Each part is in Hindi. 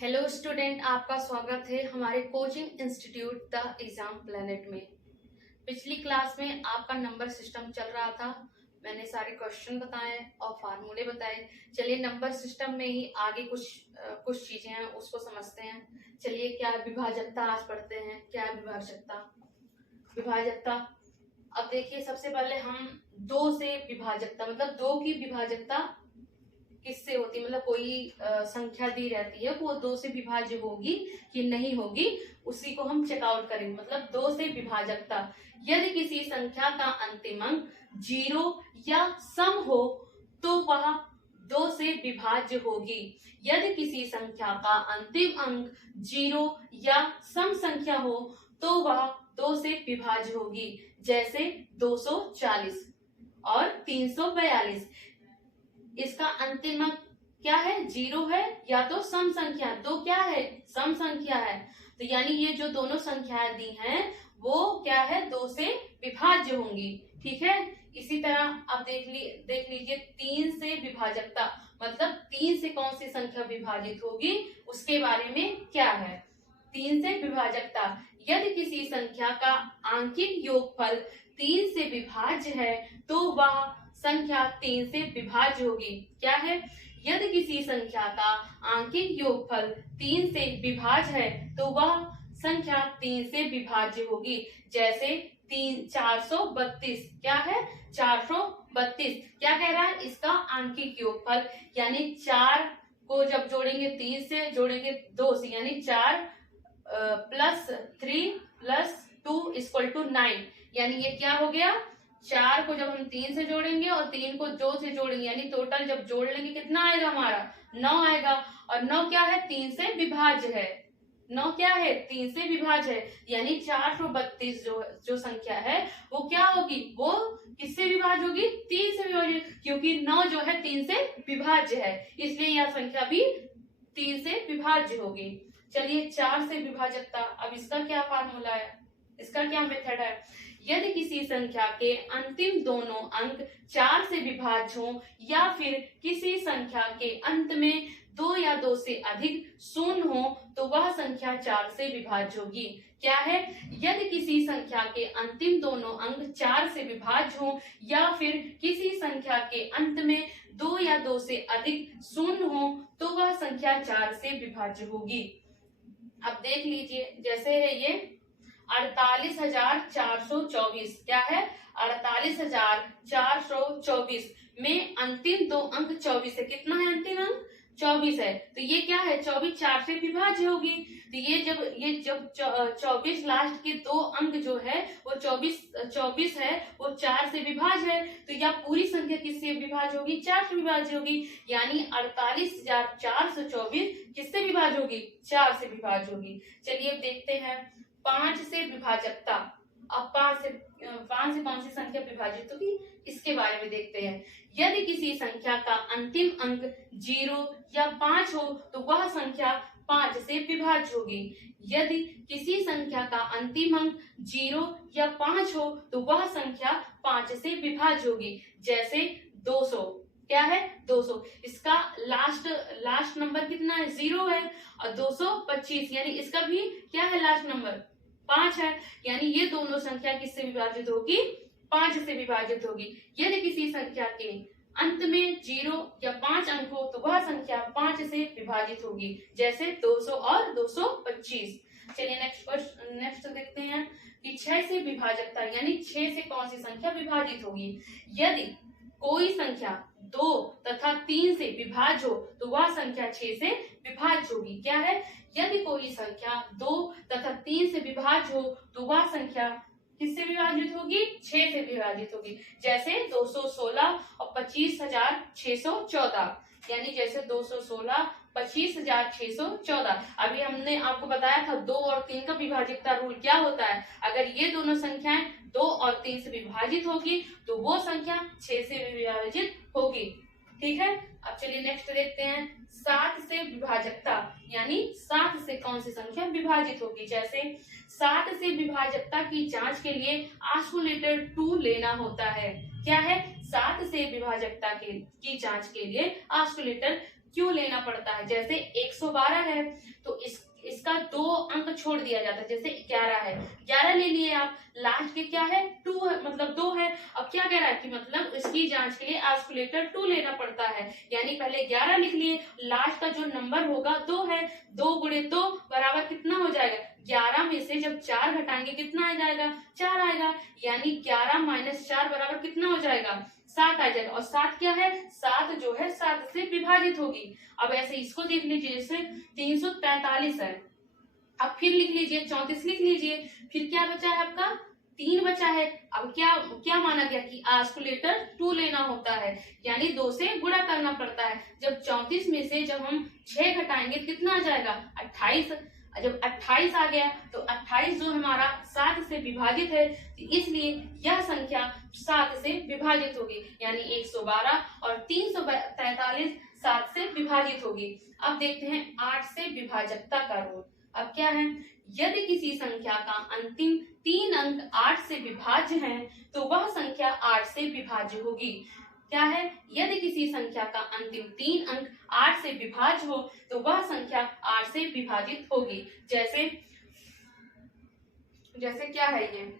हेलो स्टूडेंट, आपका स्वागत है हमारे coaching institute the exam planet में। पिछली क्लास में आपका नंबर सिस्टम चल रहा था। मैंने सारे क्वेश्चन बताए और फार्मूले बताए। चलिए नंबर सिस्टम में ही आगे कुछ चीजें हैं उसको समझते हैं। चलिए क्या है विभाजकता, आज पढ़ते हैं क्या है विभाजकता। अब देखिए सबसे पहले हम दो से विभाजकता मतलब दो की विभाजकता किससे होती, मतलब कोई संख्या दी रहती है वो दो से विभाज्य होगी कि नहीं होगी, उसी को हम चेकआउट करेंगे। मतलब दो से विभाजकता, यदि किसी संख्या का अंतिम अंक 0 या सम हो तो वह दो से विभाज्य होगी। यदि किसी संख्या का अंतिम अंक 0 या सम संख्या हो तो वह दो से विभाज्य होगी। जैसे 240 और 342, इसका अंतिम अंक क्या है? 0 है या तो सम संख्या, तो क्या है? सम संख्या है। तो यानी ये जो दोनों संख्याएं दी हैं वो क्या है? दो से विभाज्य होंगी। ठीक है। इसी तरह अब देख लीजिए 3 से विभाजकता, मतलब 3 से कौन सी संख्या विभाजित होगी उसके बारे में क्या है। 3 से विभाजकता, यदि किसी संख्या का आंशिक योगफल 3 से विभाज्य है तो वह संख्या 3 से विभाज्य होगी। क्या है? यदि किसी संख्या का आंशिक योगफल 3 से विभाज्य है तो वह संख्या 3 से विभाज्य होगी। जैसे 432, क्या है? 432 क्या कह रहा है? इसका आंशिक योगफल, यानी 4 को जब जोड़ेंगे 3 से, जोड़ेंगे 2 से, यानी 4 प्लस 3 प्लस 2 इक्वल टू 9। यानी ये क्या हो गया? 4 को जब हम 3 से जोड़ेंगे और 3 को 2 से जोड़ेंगे, यानी टोटल जब जोड़ लेंगे कितना आएगा? हमारा 9 आएगा। और 9 क्या है? 3 से विभाज्य है। 9 क्या है? 3 से विभाज्य है। यानी 432 जो संख्या है वो क्या होगी? वो किससे विभाज्य होगी? 3 से विभाज्य, क्योंकि 9 जो है 3 से विभाज्य है, इसलिए यह संख्या भी 3 से विभाज्य होगी। चलिए 4 से विभाजकता, अब इसका क्या फार्मूला है, इसका क्या मेथड है। यदि किसी संख्या के अंतिम दोनों अंक 4 से विभाज्य हो या फिर किसी संख्या के अंत में 2 या 2 से अधिक शून्य हो तो वह संख्या 4 से विभाज्य होगी। क्या है? यदि किसी संख्या के अंतिम दोनों अंक 4 से विभाज्य हो या फिर किसी संख्या के अंत में 2 या 2 से अधिक शून्य हो तो वह संख्या 4 से विभाज्य होगी। अब देख लीजिए, जैसे है ये 48,424, क्या है? 48,424 में अंतिम दो अंक 24 है। कितना है अंतिम अंक? 24 है। तो ये क्या है? 24 4 से विभाज्य होगी। तो ये जब 24 लास्ट के दो अंक जो है वो 24 है, वो 4 से विभाज्य है, तो यह पूरी संख्या किससे विभाज्य होगी? 4 से विभाज्य होगी। यानी 48,424 किससे विभाज्य होगी? 4 से विभाज्य होगी। चलिए अब देखते हैं 5 से विभाजकता। अब 5 से कौन सी संख्या विभाजित होगी इसके बारे में देखते हैं। यदि किसी संख्या का अंतिम अंक 0 या 5 हो तो वह संख्या 5 से विभाज्य होगी। यदि किसी संख्या का अंतिम अंक 0 या 5 हो तो वह संख्या 5 से विभाज्य होगी। जैसे 200, क्या है? 200, इसका लास्ट नंबर कितना है? 0 है। और 225, यानी इसका भी क्या है? लास्ट नंबर 5 है। यानी ये दोनों संख्या किससे विभाजित होगी? 5 से विभाजित होगी। यदि किसी संख्या के अंत में 0 या 5 अंक हो तो वह संख्या 5 से विभाजित होगी। जैसे 200 और 225। चलिए नेक्स्ट देखते हैं कि 6 से विभाजकता, यानी 6 से कौन सी संख्या विभाजित होगी। यदि कोई संख्या 2 तथा 3 से विभाज्य हो तो वह संख्या 6 से विभाज्य होगी। क्या है? यदि कोई संख्या 2 तथा 3 से विभाज्य हो तो वह संख्या किससे विभाजित होगी? 6 से विभाजित होगी। जैसे 216 और 25,614, यानी जैसे 216 25,614। अभी हमने आपको बताया था 2 और 3 का विभाजकता रूल क्या होता है। अगर ये दोनों संख्याएं 2 और 3 से विभाजित होगी तो वो संख्या 6 से विभाजित होगी। ठीक है। अब चलिए नेक्स्ट देखते हैं 7 से विभाजकता, यानी 7 से कौन सी संख्या विभाजित होगी। जैसे 7 से विभाजकता की जांच के लिए आइसोलेटर 2 लेना होता है। क्या है? 7 से विभाजकता की जांच के लिए आइसोलेटर क्यों लेना पड़ता है। जैसे 112 है तो इसका 2 अंक छोड़ दिया जाता है, जैसे 11 है, 11 ले लिए आप, लास्ट के क्या है 2 है, मतलब 2 है। अब क्या कह रहा है कि मतलब इसकी जांच के लिए ऑस्कुलेटर 2 लेना पड़ता है, यानी पहले 11 लिख लिए, लास्ट का जो नंबर होगा 2 है, 2 गुणे 2 बराबर कितना हो जाएगा, 11 में से जब 4 घटाएंगे कितना आ जाएगा, 4 आएगा, यानी 11 माइनस 4 बराबर कितना हो जाएगा, 7 आ जाएगा। और 7 क्या है, 7 जो है 7 से विभाजित होगी। अब ऐसे इसको देख लीजिए, जैसे 343 है, अब फिर लिख लीजिए 34 लिख लीजिए, फिर क्या बचा है आपका 3 बचा है। अब क्या क्या माना गया कि ऑस्कुलेटर 2 लेना होता है, यानी 2 से गुणा करना पड़ता है। जब 34 में से जब हम 6 घटाएंगे कितना आ जाएगा 28, जब 28 आ गया तो 28 जो हमारा 7 से विभाजित है, तो इसलिए यह संख्या 7 से विभाजित होगी, यानी 112 और 343 7 से विभाजित होगी। अब देखते हैं 8 से विभाजकता का रूल। अब क्या है, यदि किसी संख्या का अंतिम 3 अंक 8 से विभाज्य है तो वह संख्या 8 से विभाज्य होगी। क्या है, यदि किसी संख्या का अंतिम 3 अंक 8 से विभाज्य हो तो वह संख्या 8 से विभाजित होगी। जैसे क्या है ये,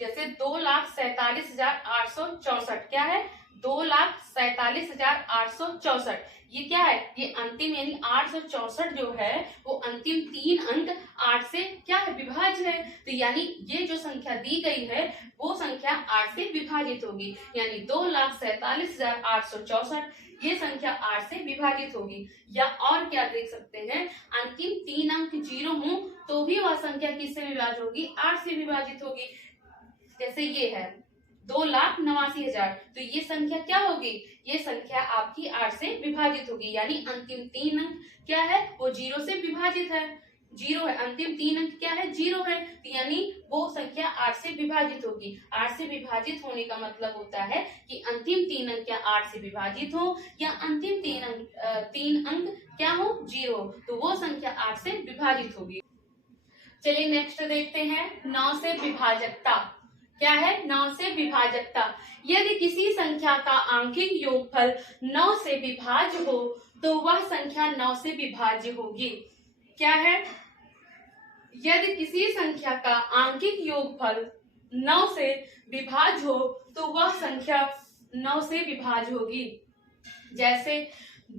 जैसे 2,47,864, क्या है 2,47,864, ये क्या है, ये अंतिम यानी 864 जो है वो अंतिम 3 अंक 8 से क्या है विभाज्य है, तो यानी ये जो संख्या दी गई है वो संख्या 8 से विभाजित होगी, यानी 2,47,864 ये संख्या 8 से विभाजित होगी। या और क्या देख सकते हैं, अंतिम 3 अंक 0 हो तो भी वह संख्या किससे विभाजित होगी, 8 से विभाजित होगी। जैसे ये है 2,89,000, तो ये संख्या क्या होगी, ये संख्या आपकी 8 से विभाजित होगी, यानी अंतिम 3 अंक क्या है वो 0 से विभाजित है, 0 है, अंतिम 3 अंक क्या है 0 है, तो यानी वो संख्या 8 से विभाजित होगी। 8 से विभाजित होने का मतलब होता है कि अंतिम 3 अंक क्या 8 से विभाजित हो या अंतिम 3 अंक क्या हो 0, तो वो संख्या 8 से विभाजित होगी। चलिए नेक्स्ट देखते हैं 9 से विभाजकता। क्या है, 9 से विभाजकता। यदि किसी संख्या का आंशिक योगफल 9 से विभाज्य हो तो वह संख्या 9 से विभाज्य होगी। क्या है, यदि किसी संख्या का आंशिक योगफल 9 से विभाज्य हो तो वह संख्या 9 से विभाज्य होगी। जैसे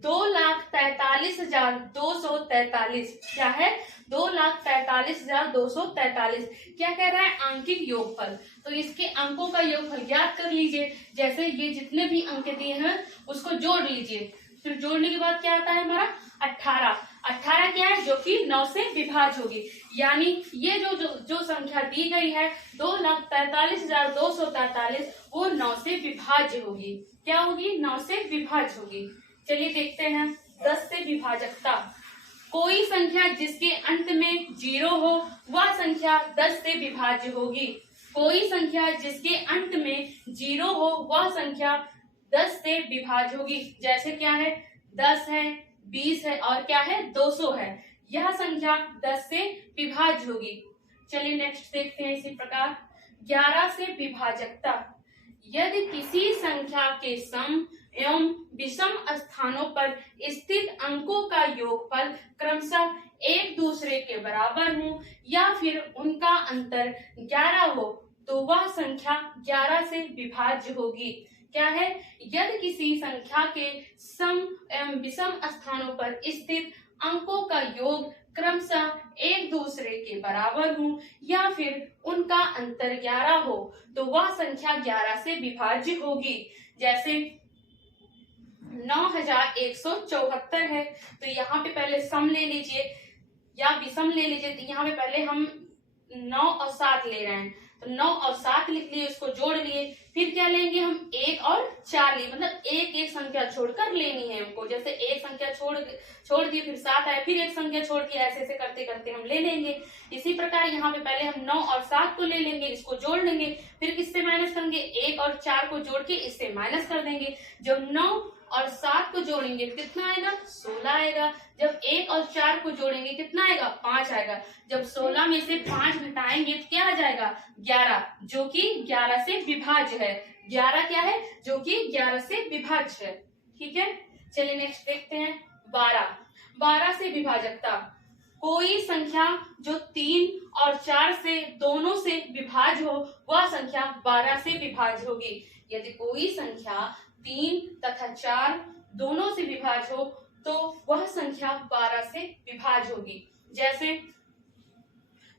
2,43,243, क्या है 2,43,243, क्या कह रहा है आंशिक योगफल, तो इसके अंकों का योगफल ज्ञात कर लीजिए। जैसे ये जितने भी अंक दिए हैं उसको जोड़ लीजिए, फिर जोड़ने के बाद क्या आता है हमारा 18 क्या है जो कि 9 से विभाज्य होगी, यानी ये जो संख्या दी गई है 2,43,243 वो 9 से विभाज्य होगी। क्या होगी, 9 से विभाज्य होगी। चलिए देखते हैं 10 से विभाजकता। कोई संख्या जिसके अंत में 0 हो वह संख्या 10 से विभाज्य होगी। कोई संख्या जिसके अंत में 0 हो वह संख्या 10 से विभाज्य होगी। जैसे क्या है 10 है, 20 है और क्या है 200 है, यह संख्या 10 से विभाज्य होगी। चलिए नेक्स्ट देखते हैं इसी प्रकार 11 से विभाजकता। यदि किसी संख्या के सम एवं विषम स्थानों पर स्थित अंकों का योगफल क्रमशः एक दूसरे के बराबर हो या फिर उनका अंतर 11 हो तो वह संख्या 11 से विभाज्य होगी। क्या है, यदि किसी संख्या के सम एवं विषम स्थानों पर स्थित अंकों का योग क्रमशः एक दूसरे के बराबर हो या फिर उनका अंतर 11 हो तो वह संख्या 11 से विभाज्य होगी। जैसे 9,174 है, तो यहाँ पे पहले सम ले लीजिए या विषम ले लीजिए, तो यहाँ पे पहले हम 9 और 7 ले रहे हैं, तो 9 और 7 लिख लिए, उसको जोड़ लिए, फिर क्या लेंगे हम 1 और 4 लिए, मतलब एक संख्या छोड़कर लेनी है हमको। जैसे एक संख्या छोड़ दिए फिर 7 आए, फिर एक संख्या छोड़ दिया, ऐसे करते करते हम ले लेंगे। इसी प्रकार यहाँ पे पहले हम 9 और 7 को ले लेंगे, इसको जोड़ लेंगे, फिर किससे माइनस करेंगे 1 और 4 को जोड़ के इससे माइनस कर देंगे। जब 9 और 7 को जोड़ेंगे कितना आएगा 16 आएगा। जब 1 और 4 को जोड़ेंगे कितना आएगा 5 आएगा। जब 16 में से 5 घटाएंगे तो क्या आ जाएगा 11, जो कि 11 से विभाज्य है। 11 क्या है जो कि 11 से विभाज्य है। ठीक है, चलिए नेक्स्ट देखते हैं 12। 12 से विभाजकता, कोई संख्या जो 3 और 4 से दोनों से विभाज्य हो वह संख्या 12 से विभाज्य होगी। यदि कोई संख्या 3 तथा 4 दोनों से विभाज्य हो तो वह संख्या 12 से विभाज्य होगी। जैसे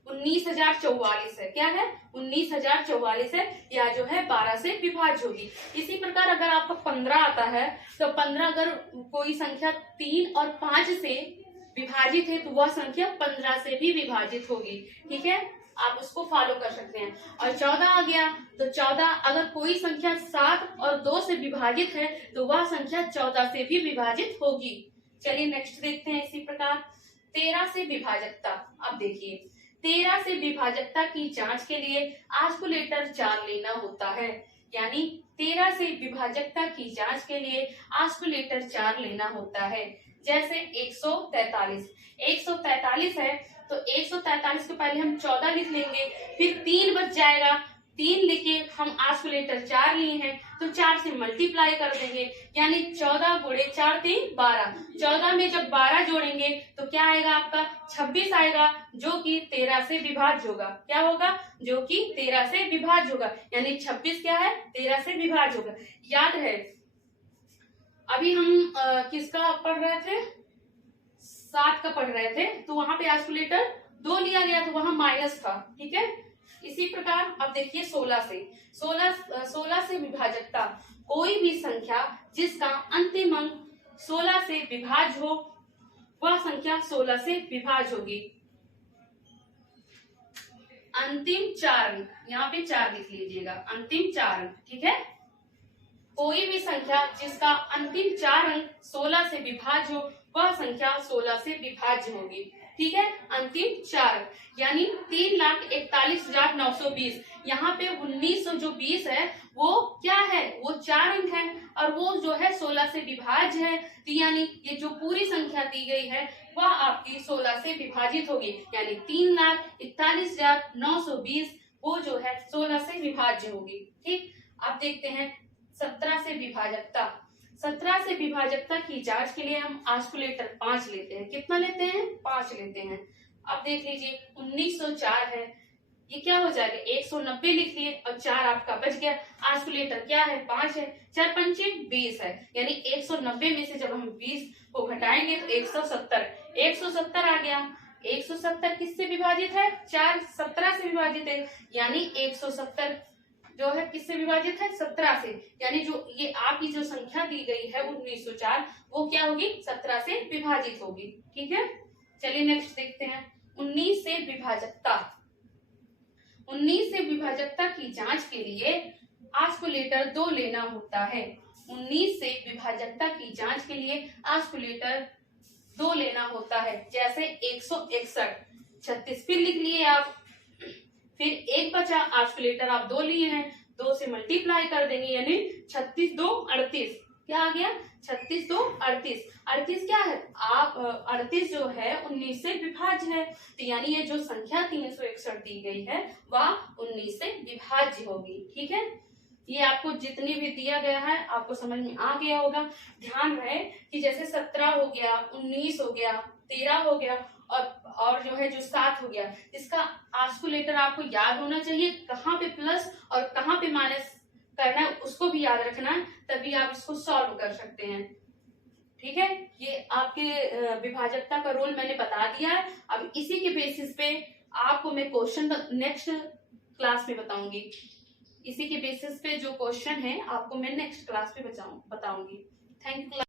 19,044 है, क्या है 19,044 है, या जो है 12 से विभाज्य होगी। इसी प्रकार अगर आपका 15 आता है तो 15 अगर कोई संख्या 3 और 5 से विभाजित है तो वह संख्या 15 से भी विभाजित होगी। ठीक है, आप उसको फॉलो कर सकते हैं। और 14 आ गया तो 14 अगर कोई संख्या 7 और 2 से विभाजित है तो वह संख्या 14 से भी विभाजित होगी। चलिए नेक्स्ट देखते हैं इसी प्रकार 13 से विभाजकता। अब देखिए 13 से विभाजकता की जांच के लिए ऑस्कुलेटर 4 लेना होता है, यानी 13 से विभाजकता की जांच के लिए ऑस्कुलेटर 4 लेना होता है। जैसे 143 है तो 143 के पहले हम 14 लिख लेंगे, फिर 3 बच जाएगा, 3 लिखे हम ऑस्कुलेटर 4 लिए हैं तो 4 से मल्टीप्लाई कर देंगे, यानी 14 गुणे 4 3 12। 14 में जब 12 जोड़ेंगे तो क्या आएगा आपका 26 आएगा, जो कि 13 से विभाज्य होगा। क्या होगा, जो कि 13 से विभाज्य होगा, यानी 26 क्या है 13 से विभाज्य होगा। याद है अभी हम किसका पढ़ रहे थे, 7 का पढ़ रहे थे, तो वहां पे ऑस्कुलेटर 2 लिया गया तो वहां माइनस था। ठीक है, इसी प्रकार अब देखिए 16 से विभाजकता, कोई भी संख्या जिसका अंतिम अंक 16 से विभाज्य हो वह संख्या 16 से विभाज्य होगी। अंतिम 4 अंक, यहाँ पे 4 लिख लीजिएगा, अंतिम 4 अंक। ठीक है, कोई भी संख्या जिसका अंतिम 4 अंक 16 से विभाज्य हो वह संख्या 16 से विभाज्य होगी। ठीक है, अंतिम 4 अंक यानी 3,41,920। यहाँ पे 1920 है वो क्या है, वो 4 अंक है और वो जो है 16 से विभाज्य है, तो यानी ये जो पूरी संख्या दी गई है वह आपकी 16 से विभाजित होगी, यानी 3,41,920 वो जो है 16 से विभाज्य होगी। ठीक, अब देखते हैं 17 से विभाजकता। 17 से विभाजकता की जांच के लिए हम ऑस्कुलेटर 5 लेते हैं। कितना लेते हैं, 5 लेते हैं। अब देख लीजिए 1904 है, ये क्या हो जाएगा 190 लिख लिए और 4 आपका बच गया। ऑस्कुलेटर क्या है 5 है, 4 पंचे 20 है, यानी 190 में से जब हम 20 को घटाएंगे तो 170 आ गया। 170 किससे विभाजित है, 4 17 से विभाजित है, यानी 170 जो है किससे विभाजित है 17 से, यानी जो ये आपकी जो संख्या दी गई है 1904 वो क्या होगी 17 से विभाजित होगी। ठीक है, चलिए नेक्स्ट देखते हैं 19 से विभाजकता। 19 से विभाजकता की जांच के लिए ऑस्कुलेटर 2 लेना होता है। 19 से विभाजकता की जांच के लिए ऑस्कुलेटर 2 लेना होता है। जैसे 161, 36 फिर लिख लिए आप, फिर 1 बचा, ऑस्कुलेटर आप 2 लिए हैं, 2 से मल्टीप्लाई कर देंगे, यानी 36 2 38। क्या आ गया 36 2 38। 38 क्या है, आप 38 जो है 19 से विभाज्य है, तो यानी ये जो संख्या 361 दी गई है वह 19 से विभाज्य होगी। ठीक है, ये आपको जितनी भी दिया गया है आपको समझ में आ गया होगा। ध्यान रहे कि जैसे 17 हो गया, 19 हो गया, 13 हो गया और जो है जो 7 हो गया, इसका ऑस्कुलेटर आपको याद होना चाहिए, कहाँ पे प्लस और कहाँ पे माइनस करना है उसको भी याद रखना है, तभी आप इसको सॉल्व कर सकते हैं। ठीक है, ये आपके विभाजकता का रोल मैंने बता दिया है। अब इसी के बेसिस पे आपको मैं क्वेश्चन नेक्स्ट क्लास में बताऊंगी। इसी के बेसिस पे जो क्वेश्चन है आपको मैं नेक्स्ट क्लास में बताऊंगी। Thank you.